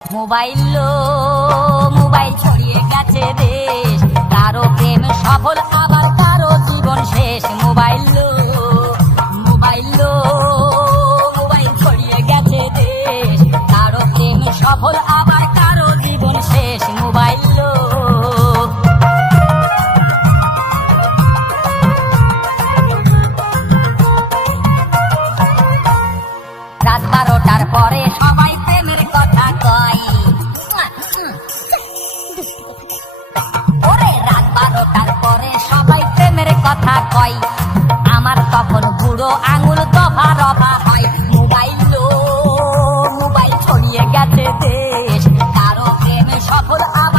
Mobile লো mobile ছড়িয়ে গেছে দেশ, কারো প্রেম সফল আবার কারো জীবন শেষ। মোবাইল লো মোবাইল লো মোবাইল ছড়িয়ে গেছে দেশ, কারো প্রেম সফল আবার কারো জীবন শেষ। মোবাইল লো রাত 12টার পরে সবাই প্রেমের কথা কয়। ওরে রাত 12টার পরে সবাই প্রেমের কথা কয়, আমার তখন বুড়ো আঙুল দফা রফা হয়। মোবাইল লো মোবাইল ছড়িয়ে গেছে দেশ, কারো প্রেমে সফল আবার